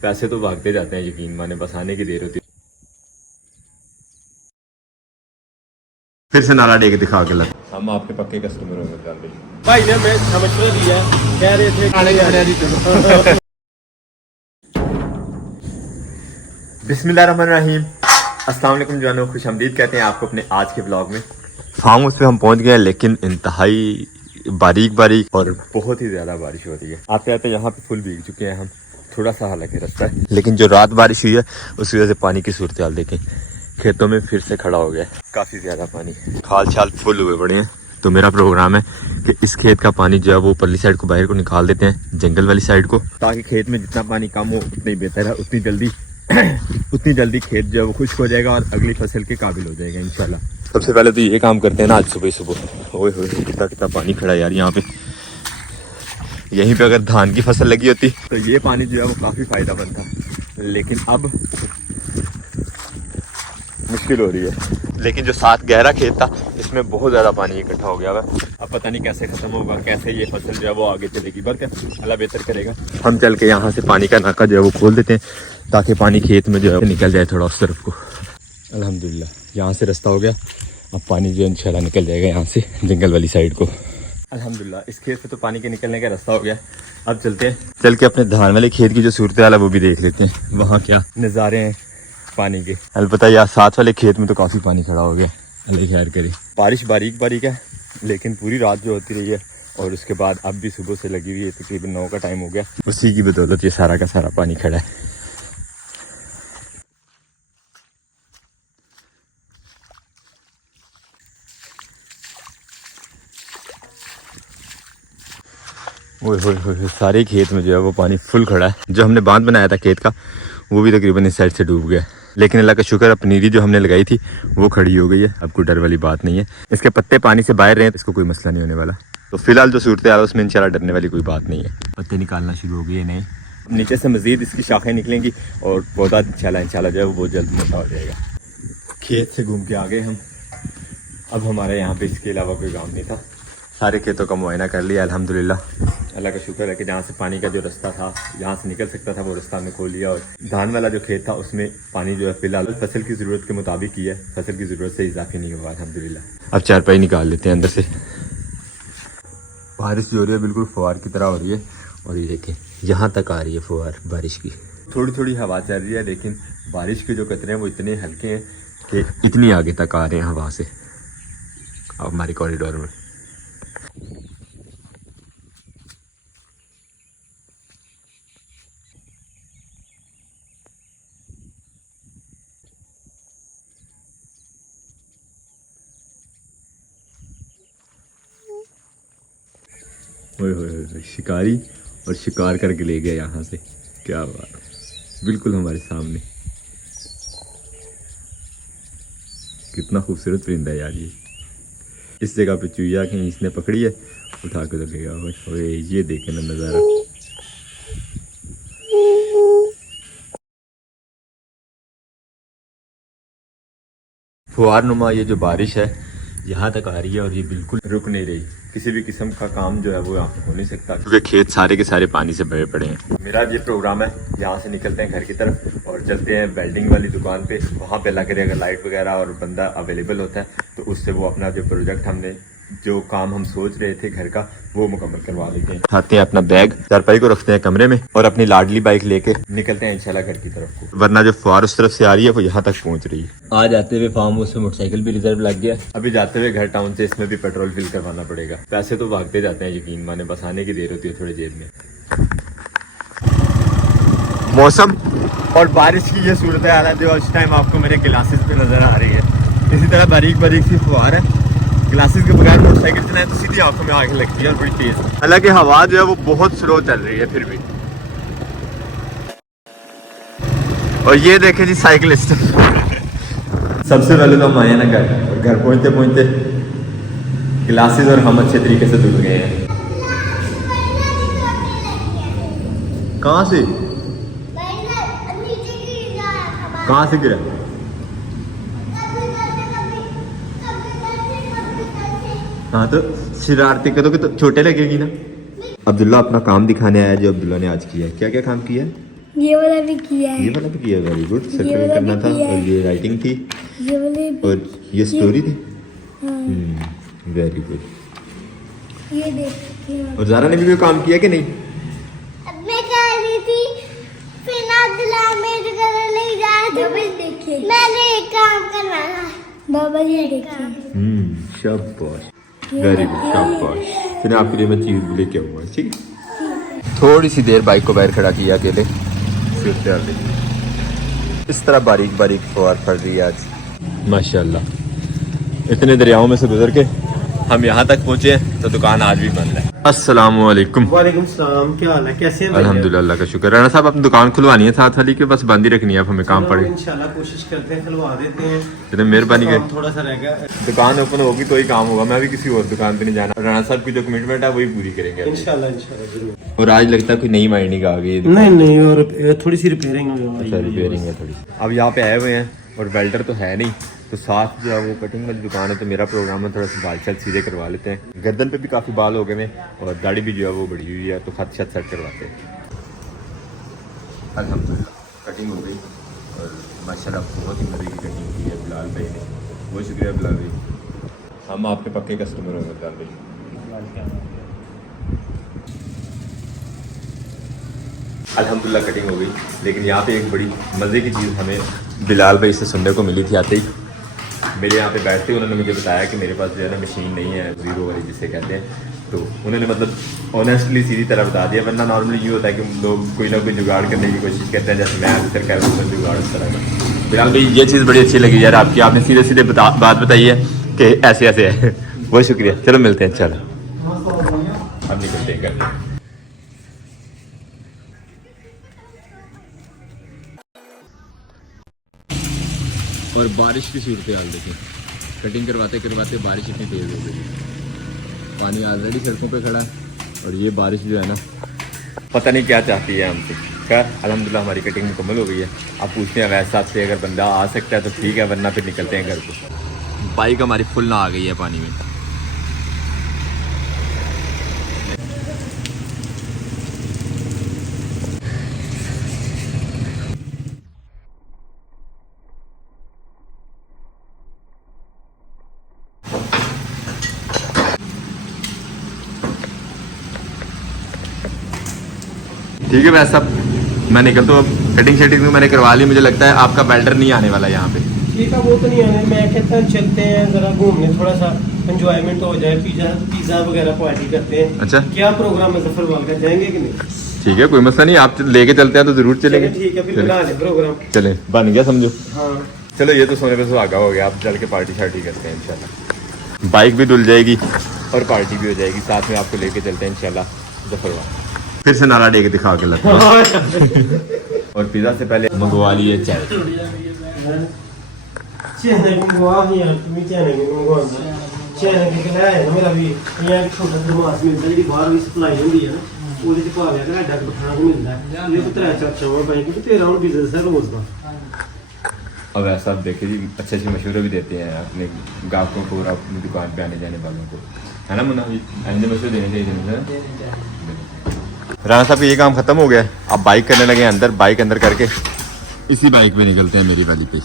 पैसे तो भागते जाते हैं, यकीन माने, बस आने की देर होती है। फिर से नाला डे के दिखा के लग, हम आपके पक्के कस्टमर होंगे भाई ने। मैं मशवरा दिया, कह रहे थे आने बिस्मिल्लाहिर्रहमानिर्रहीम। अस्सलाम वालेकुम जानो, खुशआमदीद कहते हैं आपको अपने आज के ब्लॉग में। फार्म हाउस पे हम पहुंच गए हैं, लेकिन इंतहाई बारीक और बहुत ही ज्यादा बारिश हो रही है। आते आते यहाँ पे फुल भीग चुके हैं हम। थोड़ा सा हालांकि रास्ता है, लेकिन जो रात बारिश हुई है उसकी वजह से पानी की सूरत हाल देखें, खेतों में फिर से खड़ा हो गया है काफी ज्यादा पानी, खाल छाल फुल हुए पड़े हैं। तो मेरा प्रोग्राम है कि इस खेत का पानी जो है वो परली साइड को बाहर को निकाल देते हैं, जंगल वाली साइड को, ताकि खेत में जितना पानी कम हो उतना ही बेहतर है। उतनी जल्दी खेत जो है वो खुश्क हो जाएगा और अगली फसल के काबिल हो जाएगा इंशाल्लाह। सबसे पहले तो ये काम करते हैं ना आज सुबह। ओए होए कितना पानी खड़ा है यार यहाँ पे। यहीं पे अगर धान की फसल लगी होती तो ये पानी जो है वो काफी फायदेमंद था, लेकिन अब मुश्किल हो रही है। लेकिन जो साथ गहरा खेत था इसमें बहुत ज्यादा पानी इकट्ठा हो गया है। अब पता नहीं कैसे खत्म होगा, कैसे ये फसल जो है वो आगे चलेगी, बल्कि अल्लाह बेहतर करेगा। हम चल के यहाँ से पानी का नाका जो है वो खोल देते हैं, ताकि पानी खेत में जो है निकल जाए थोड़ा उस तरफ को। अल्हम्दुलिल्लाह यहाँ से रास्ता हो गया, अब पानी जो है इंशाल्लाह निकल जाएगा यहाँ से जंगल वाली साइड को। अल्हम्दुलिल्लाह इस खेत से तो पानी के निकलने का रास्ता हो गया। अब चलते हैं, चल के अपने धान वाले खेत की जो सूरत हाल है वो भी देख लेते हैं, वहाँ क्या नज़ारे हैं पानी के। अलबत्ता यार साथ वाले खेत में तो काफ़ी पानी खड़ा हो गया, अल्लाह खैर करे। बारिश बारीक है, लेकिन पूरी रात जो होती रही है और उसके बाद अब भी सुबह से लगी हुई है, तकरीबन 9 का टाइम हो गया। उसी की बदौलत ये सारा का सारा पानी खड़ा है। ओए होए सारे खेत में जो है वो पानी फुल खड़ा है। जो हमने बांध बनाया था खेत का वो भी तकरीबन इस साइड से डूब गया, लेकिन अल्लाह का शुक्र है पनीरी जो हमने लगाई थी वो खड़ी हो गई है। अब कोई डर वाली बात नहीं है। इसके पत्ते पानी से बाहर रहे हैं, इसको कोई मसला नहीं होने वाला। तो फिलहाल जो सूरत है उसमें इंशाल्लाह डरने वाली कोई बात नहीं है। पत्ते निकालना शुरू हो गए नए, नीचे से मजीद इसकी शाखें निकलेंगी और पौधा इंशाल्लाह जो है वो बहुत जल्द मोटा हो जाएगा। खेत से घूम के आ गए हम। अब हमारे यहाँ पे इसके अलावा कोई काम नहीं था, सारे खेतों का मुआयना कर लिया अल्हम्दुलिल्लाह। अल्लाह का शुक्र है कि जहाँ से पानी का जो रास्ता था, जहाँ से निकल सकता था, वो रास्ता हमने खोल लिया। और धान वाला जो खेत था उसमें पानी जो है फिलहाल फसल की ज़रूरत के मुताबिक ही है, फसल की ज़रूरत से इजाफी नहीं हुआ अल्हम्दुलिल्लाह। अब चारपाई निकाल लेते हैं अंदर से। बारिश जो हो रही है बिल्कुल फुहार की तरह हो रही है, और ये देखें यहाँ तक आ रही है फुहार बारिश की। थोड़ी थोड़ी हवा चल रही है, लेकिन बारिश के जो कतरे हैं वो इतने हल्के हैं कि इतनी आगे तक आ रहे हैं हवा से अब हमारे कॉरिडोर में। ओए शिकारी और शिकार करके ले गया यहाँ से, क्या बात, बिल्कुल हमारे सामने। कितना खूबसूरत परिंदा है यार ये। इस जगह पे चुईया कहीं इसने पकड़ी है, उठा के तो गया। ओए ये देखे ना नज़ारा। फुहार नुमा ये जो बारिश है यहाँ तक आ रही है और ये बिल्कुल रुक नहीं रही। किसी भी किस्म का काम जो है वो यहाँ पे हो नहीं सकता, क्योंकि खेत सारे के सारे पानी से भरे पड़े हैं। मेरा ये प्रोग्राम है, यहाँ से निकलते हैं घर की तरफ और चलते हैं वेल्डिंग वाली दुकान पे। वहाँ पे लग रही अगर लाइट वगैरह और बंदा अवेलेबल होता है तो उससे वो अपना जो प्रोजेक्ट हमने जो काम हम सोच रहे थे घर का वो मुकम्मल करवा देते हैं। उठाते हैं अपना बैग, चारपाई को रखते हैं कमरे में और अपनी लाडली बाइक लेके निकलते हैं इंशाल्लाह घर की तरफ को। वरना जो फुहार उस तरफ से आ रही है वो यहाँ तक पहुँच रही है। आ जाते हुए फार्म हाउस में मोटरसाइकिल भी रिजर्व लग गया। अभी जाते हुए घर टाउन से इसमें भी पेट्रोल फिल करवाना पड़ेगा। पैसे तो भागते जाते हैं, यकीन माने, बस आने की देर होती है थोड़ी जेब में। मौसम और बारिश की ये सूरत हाल है जो इस टाइम आपको मेरे ग्लासेस पे नजर आ रही है। इसी तरह बारीक सी फुहार है, ग्लासेस के बगैर मोटरसाइकिल चलाए तो सीधी आंखों में आग लगती है और बड़ी तेज। हालांकि हवा जो है वो बहुत स्लो चल रही है फिर भी। और ये देखें जी साइकिलिस्ट। सबसे पहले तो हम आए ना घर, और घर पहुंचते पहुंचते ग्लासेस और हम अच्छे तरीके से धुल गए हैं। कहाँ से गिरा? हाँ तो शरारती करोगे तो चोटें लगेगी ना। अब्दुल्ला अपना काम दिखाने आया जो अब्दुल्ला ने आज किया है। क्या क्या काम किया है? ये वाला भी किया है। ये वाला भी किया, वेरी गुड। ये सर्कल वाला करना भी था किया और है। ये राइटिंग थी ये वाले भी, और ये स्टोरी थी। हाँ, वेरी गुड। ये देखिए। और ज़ारा ने भी कोई काम किया कि नहीं? मैं कह रही थी फिर ना दिला मेरे घर ले जाए तो देखिए मैंने एक काम करना था। बाबा ये देखिए। शाबाश, वेरी गुड, शाबाश। फिर आपके लिए मैं चीज़ लेके आऊँगा, ठीक है। थोड़ी सी देर बाइक को बाहर खड़ा किया अकेले, फिर तैयार देखिए इस तरह बारीक बारीक फवार पड़ रही है आज माशाल्लाह। इतने दरियाओं में से गुजर के हम यहाँ तक पहुँचे हैं तो दुकान आज भी बंद है। अस्सलाम वालेकुम। वालेकुम सलाम, क्या हाल है, कैसे हैं? अल्हम्दुलिल्लाह, अल्लाह का शुक्र। राणा साहब अपनी दुकान खुलवानी है साथ वाली के, बस बंद ही रखनी है, अब हमें काम पड़े। इंशाल्लाह कोशिश करते हैं, खुलवा देते हैं। इतने मेहरबानी काम के थोड़ा सा रह गया, दुकान ओपन होगी तो ही काम होगा। मैं भी किसी और दुकान पे नहीं जाना। राणा साहब की जो कमिटमेंट है वही पूरी करेंगे अभी। इंशाल्लाह इंशाल्लाह जरूर। और आज लगता है कोई नई माइनिंग आ गई है। नहीं नहीं, और थोड़ी सी रिपेयरिंग अच्छा, रिपेयरिंग है थोड़ी। अब यहाँ पे आए हुए हैं और वेल्डर तो है नहीं, तो साथ जो है वो कटिंग वाली दुकान है, तो मेरा प्रोग्राम है थोड़ा सा बाल छत सीधे करवा लेते हैं। गर्दन पे भी काफ़ी बाल हो गए हैं और दाढ़ी भी जो है वो बढ़ी हुई है, तो खत छत सेट करवाते हैं। अल्हम्दुलिल्लाह कटिंग हो गई और माशाल्लाह बहुत ही मज़े की कटिंग की है बिलाल भाई ने। बहुत शुक्रिया बिलाल भाई, हम आपके पक्के कस्टमर हो बिलाल भाई। अल्हम्दुलिल्लाह कटिंग हो गई, लेकिन यहाँ पे एक बड़ी मज़े की चीज़ हमें बिलाल भाई से सुनने को मिली थी आते ही। मेरे यहाँ पे बैठते उन्होंने मुझे बताया कि मेरे पास जो है ना मशीन नहीं है, ज़ीरो वाली जिसे कहते हैं। तो उन्होंने मतलब ऑनेस्टली सीधी तरह बता दिया, वरना नॉर्मली ये होता है कि लोग कोई ना कोई जुगाड़ करने की कोशिश करते हैं, जैसे मैं अक्सर कह रहा हूँ जुगाड़ इस तरह का। बिलाल भाई ये चीज़ बड़ी अच्छी लगी यार आपकी, आपने सीधे सीधे बात बताई है कि ऐसे ऐसे है। बहुत शुक्रिया, चलो मिलते हैं। चलो अब निकलते हैं घर। और बारिश की सूरत हाल देखें, कटिंग करवाते करवाते बारिश इतनी तेज़ हो गई, पानी ऑलरेडी सड़कों पे खड़ा है और ये बारिश जो है ना पता नहीं क्या चाहती है हमसे। खैर अल्हम्दुलिल्लाह हमारी कटिंग मुकम्मल हो गई है। अब पूछते हैं वैसे साहब से, अगर बंदा आ सकता है तो ठीक है, वरना फिर निकलते हैं घर को। बाइक हमारी फुल ना आ गई है पानी में। ठीक है वैसा मैं निकलता हूँ। अब कटिंग शेटिंग तो मैंने करवा ली, मुझे लगता है आपका वेल्डर नहीं आने वाला यहाँ पे। ठीक है, वो तो नहीं आने। मैं कहता हूँ चलते हैं जरा घूमने, थोड़ा सा एंजॉयमेंट हो जाए, पिज़्ज़ा वगैरह पार्टी करते हैं। अच्छा, क्या प्रोग्राम है जफर वाल का, जाएंगे कि नहीं? ठीक है कोई मसला नहीं, आप लेके चलते हैं तो जरूर चलेंगे। ठीक है, फिर बना लें प्रोग्राम। चलें, बन गया समझो। हाँ चलो ये तो सोने पे सुहागा हो गया, अब चल के पार्टी शार्टी करते हैं इंशाल्लाह। बाइक भी धुल जाएगी और पार्टी भी हो जाएगी, साथ में आपको लेके चलते हैं इंशाल्लाह जफरवाल। फिर से नाला डेक दिखा के लगता है। और पिज़्ज़ा से पहले मंगवा लिए चाय। चेहरे की मंगवा ही यार, तुम्हें चेहरे की मंगवा चेहरे की क्या है ना, मेरा भी यहाँ एक छोटा सा मास मिलता है जी, बाहर भी सप्लाई होती है ना, ਉਹਦੇ ਚ ਪਾ ਲਿਆ ਕਰ, ਐਡਾ ਕੁ ਖਾਣਾ ਮਿਲਦਾ ਹੈ। ਇਹ ਪੁੱਤਰਾ ਚਾਚਾ ਵਾ ਭਾਈ ਕਿ ਤੇਰਾ ਹੁਣ ਬਿਜ਼ਨਸ ਹੈ ਰੋਜ਼ ਦਾ। अब ऐसा आप देखिए जी, अच्छे अच्छे मशवरे भी देते हैं अपने ग्राहकों को और अपनी दुकान पे आने जाने वालों को, है ना मुन्ना? ऐसे मशवरे देने चाहिए। राणा साहब ये काम खत्म हो गया, अब बाइक करने लगे अंदर। बाइक अंदर करके इसी बाइक पे निकलते हैं, मेरी वाली पे।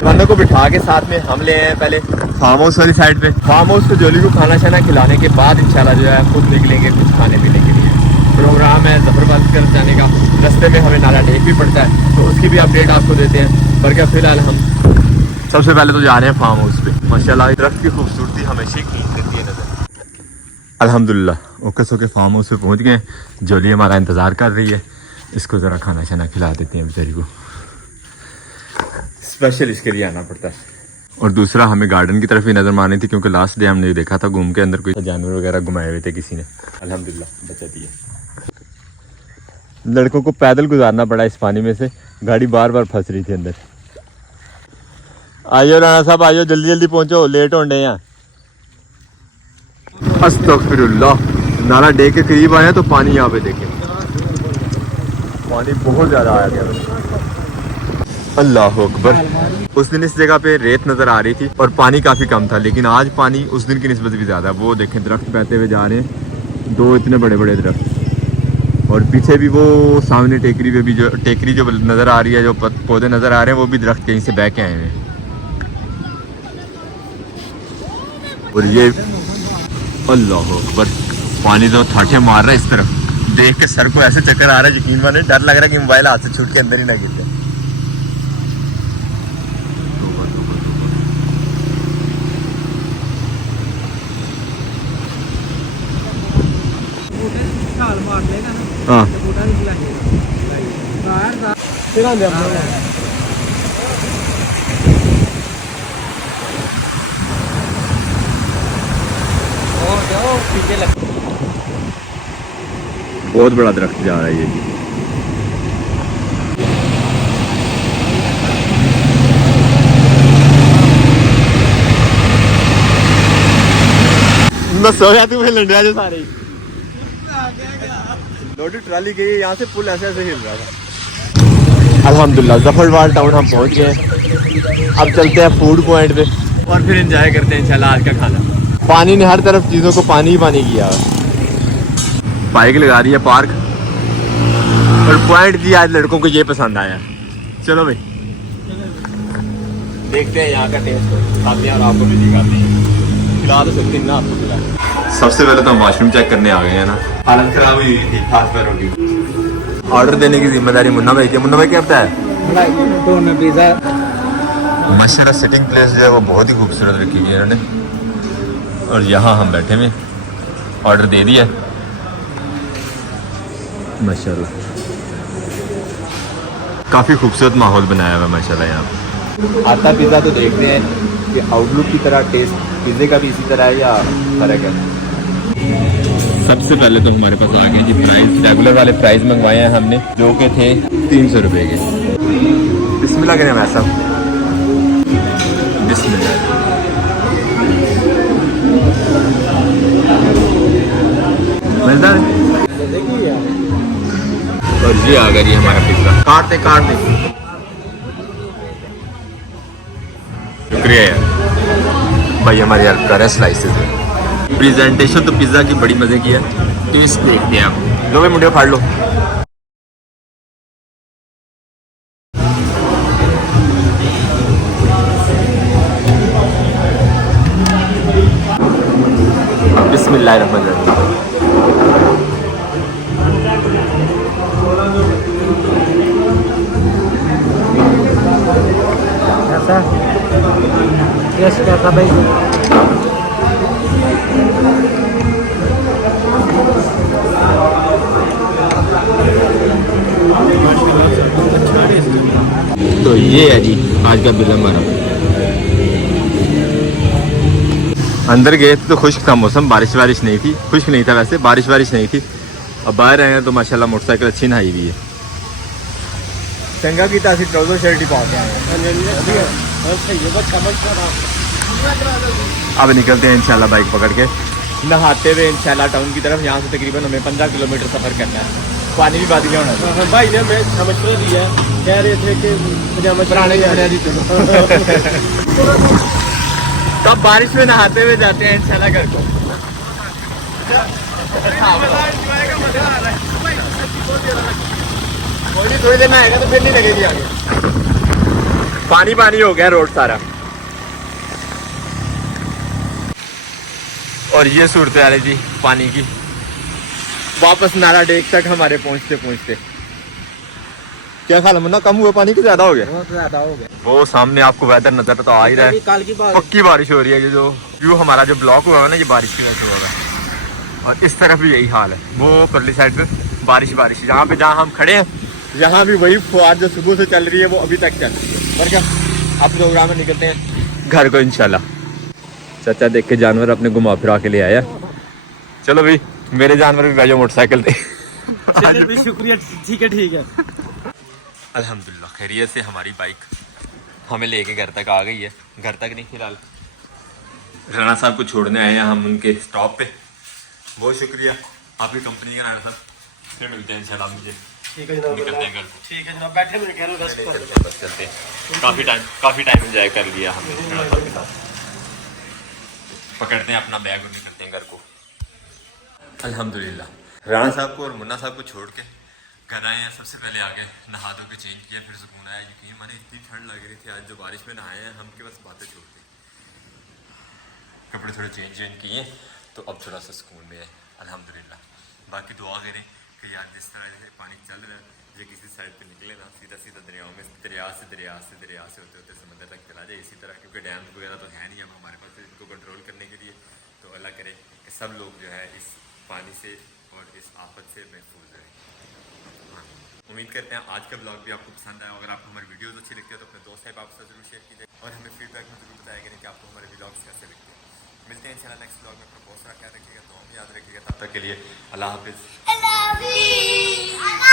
बंदों को बिठा के साथ में हम ले आए हैं पहले फार्म हाउस वाली साइड पे। फार्म हाउस पे जोली को खाना शाना खिलाने के बाद इंशाल्लाह जो है खुद निकलेंगे कुछ खाने पीने के लिए। प्रोग्राम है जफरवाल कर जाने का, रास्ते में हमें नाला डेक भी पड़ता है, तो उसकी भी अपडेट आपको देते हैं। पर क्या फिलहाल हम सबसे पहले तो जा रहे हैं फार्म हाउस पे। माशाल्लाह दरख्त की खूबसूरती हमेशा खींच लेती है नजर। अल्हम्दुलिल्लाह ओके सो के फार्म हाउस पे पहुँच गए। जोली हमारा इंतज़ार कर रही है, इसको ज़रा खाना शाना खिला देते हैं बेचारी को, स्पेशल इसके लिए आना पड़ता है। और दूसरा हमें गार्डन की तरफ ही नज़र मारनी थी, क्योंकि लास्ट डे हमने देखा था घूम के अंदर कोई जानवर वगैरह घुमाए हुए थे किसी ने। अल्हम्दुलिल्लाह बचा दिए। लड़कों को पैदल गुजारना पड़ा इस पानी में से, गाड़ी बार बार फंस रही थी अंदर। आइयो राणा साहब आइयो, जल्दी जल्दी पहुंचो, लेट होने हैं। अस्तगफिरुल्लाह, नाला डे के करीब आया तो पानी यहाँ पे देखें, पानी बहुत ज़्यादा आया गया। अल्लाह अकबर। उस दिन इस जगह पे रेत नज़र आ रही थी और पानी काफ़ी कम था, लेकिन आज पानी उस दिन की निस्बत भी ज़्यादा। वो देखें दरख्त बहते हुए जा रहे हैं, दो इतने बड़े बड़े दरख्त। और पीछे भी वो सामने टेकरी पे भी जो टेकरी जो नज़र आ रही है, जो पौधे नज़र आ रहे हैं, वो भी दरख्त कहीं से बह के आए हुए हैं। और ये अल्लाह अकबर, पानी तो ठाठे मार रहा है इस तरफ, देख के सर को ऐसे चक्कर आ रहा है, यकीन माने डर लग रहा है कि मोबाइल हाथ से छूट के अंदर ही ना गिर जाए। हाँ बहुत बड़ा दरख्त जा रहा है ये भी। मैं सो गया तू लंडिया जो सारे लोडी ट्राली गई, यहाँ से पुल ऐसे ऐसे हिल रहा था। अल्हम्दुलिल्लाह जफरवाल टाउन हम पहुँच गए। अब चलते हैं फूड पॉइंट पे और फिर एंजॉय करते हैं इंशाल्लाह आज का खाना। पानी ने हर तरफ चीज़ों को पानी ही पानी किया। बाइक लगा रही है पार्क, और पॉइंट भी आज लड़कों को ये पसंद आया। चलो भाई देखते हैं यहाँ का टेस्ट, खाते हैं और आपको भी दिखाते हैं। खिला तो सकते हैं ना आपको खिला। सबसे पहले तो हम वॉशरूम चेक करने आ गए हैं ना, हालत खराब हुई थी हाथ पैरों की। ऑर्डर देने की जिम्मेदारी मुन्ना भाई की। मुन्ना भाई क्या बताया? माशाल्लाह सिटिंग प्लेस जो है वो बहुत ही खूबसूरत रखी है इन्होंने, और यहाँ हम बैठे हुए ऑर्डर दे दिया माशाल्लाह। काफ़ी खूबसूरत माहौल बनाया हुआ है माशाल्लाह यहाँ पे। आता पिज़्ज़ा तो देखते हैं कि आउटलुक की तरह टेस्ट पिज़्ज़े का भी इसी तरह है या फ़र्क है। सबसे पहले तो हमारे पास आ गए जी प्राइस, रेगुलर वाले प्राइस मंगवाए हैं हमने, जो कि थे 300 रुपये के। बिस्मिल्लाह करें हम ऐसा, बिस्मिल्लाह। मिलता है और ये आ गया जी हमारा पिज़्ज़ा। काटते काटते शुक्रिया यार भाई, हमारे यार कर है स्लाइसेस है। प्रेजेंटेशन तो पिज़्ज़ा की बड़ी मज़े की है, टेस्ट देखते हैं आप। लो भाई मुंडे फाड़ लो। बिस्मिल्लाहिर्रहमानिर्रहीम। टेस्ट कैसा भाई? तो ये है जी आज का बिल हमारा। अंदर गए थे तो खुश्क था मौसम, बारिश वारिश नहीं थी, खुश्क नहीं था वैसे, बारिश वारिश नहीं थी। अब बाहर आए हैं तो माशाल्लाह मोटरसाइकिल अच्छी नहाई हुई है। चंगा की तासी ट्राउजर शर्ट ही पा के आए। अब निकलते हैं इंशाल्लाह बाइक पकड़ के नहाते हुए इंशाल्लाह टाउन की तरफ। यहाँ से तकरीबन हमें 15 किलोमीटर सफ़र करना है। पानी भी बादी होना है। भाई ने मैं समझ तो दिया, कह रहे थे कि पुराने तब बारिश में नहाते हुए जाते हैं इंशाल्लाह घर को। थोड़ी देर में आएगा तो फिर नहीं लगेगी आगे। पानी पानी हो गया रोड सारा। और ये सूरत है जी पानी की। वापस नाला डेक तक हमारे पहुंचते पहुंचते क्या ख्याल है मुन्ना, कम हुआ पानी की ज्यादा हो गया? बहुत ज्यादा हो गया। वो सामने आपको वेदर नजर तो आ ही रहा है, कल की बात पक्की बारिश हो रही है। जो व्यू हमारा जो ब्लॉक हुआ है ना, ये बारिश की वजह से हुआ है। और इस तरफ भी यही हाल है, वो परली साइड पे बारिश बारिश। यहाँ पे जहाँ हम खड़े हैं यहाँ भी वही फुहार जो सुबह से चल रही है वो अभी तक चल रही है। और क्या अब प्रोग्राम में निकलते हैं घर को इंशाल्लाह। चाचा देख के जानवर अपने घुमा फिरा के ले आया। चलो भाई मेरे जानवर भी भेजो मोटरसाइकिल पे। शुक्रिया। ठीक है ठीक है। अल्हम्दुलिल्लाह खैरियत से हमारी बाइक हमें लेके घर तक आ गई है। घर तक नहीं फिलहाल राणा साहब को छोड़ने आए हैं हम उनके स्टॉप पे। बहुत शुक्रिया आपकी कंपनी का राणा साहब। फिर मिलते हैं इंशाल्लाह। मुझे ठीक है जनाब। निकलते हैं घर को। ठीक है जनाब, बैठे मेरे कह रहा बस चलते हैं। काफ़ी टाइम एंजॉय कर लिया हमने राणा साहब के साथ। पकड़ते हैं अपना बैग और निकलते हैं घर को। अल्हम्दुलिल्लाह राणा साहब को और मुन्ना साहब को छोड़ के घर आए हैं। सबसे पहले आगे नहा धो के चेंज किया, फिर सुकून आया। यकीन माने इतनी ठंड लग रही थी आज, जो बारिश में नहाए हैं हम के बस बातें छोड़ दी। कपड़े थोड़े चेंज किए तो अब थोड़ा सा सुकून में है अल्हम्दुलिल्लाह। बाकी दुआ करें कि यार जिस तरह से पानी चल रहा है ये किसी साइड पे निकले ना, सीधा सीधा दरियाओं में, दरिया से होते होते समंदर तक चला जाए इसी तरह, क्योंकि डैम वगैरह तो है नहीं अब हमारे पास इनको कंट्रोल करने के लिए। तो अल्लाह करे कि सब लोग जो है इस पानी से और इस आफत से महफूज रहे। हाँ, उम्मीद करते हैं आज का ब्लॉग भी आपको पसंद आया। अगर आपको हमारी वीडियोस अच्छी लगती है तो अपने दोस्त साहब आपसे ज़रूर शेयर कीजिए और हमें फीडबैक में ज़रूर बताया करें कि आपको हमारे ब्लॉग्स कैसे लगते हैं। मिलते हैं इंशाल्लाह नेक्स्ट ब्लॉग में। अपना बहुत सारा ख्याल रखिएगा, तो हम याद रखिएगा। तब तक के लिए अल्लाह हाफिज़। I love you.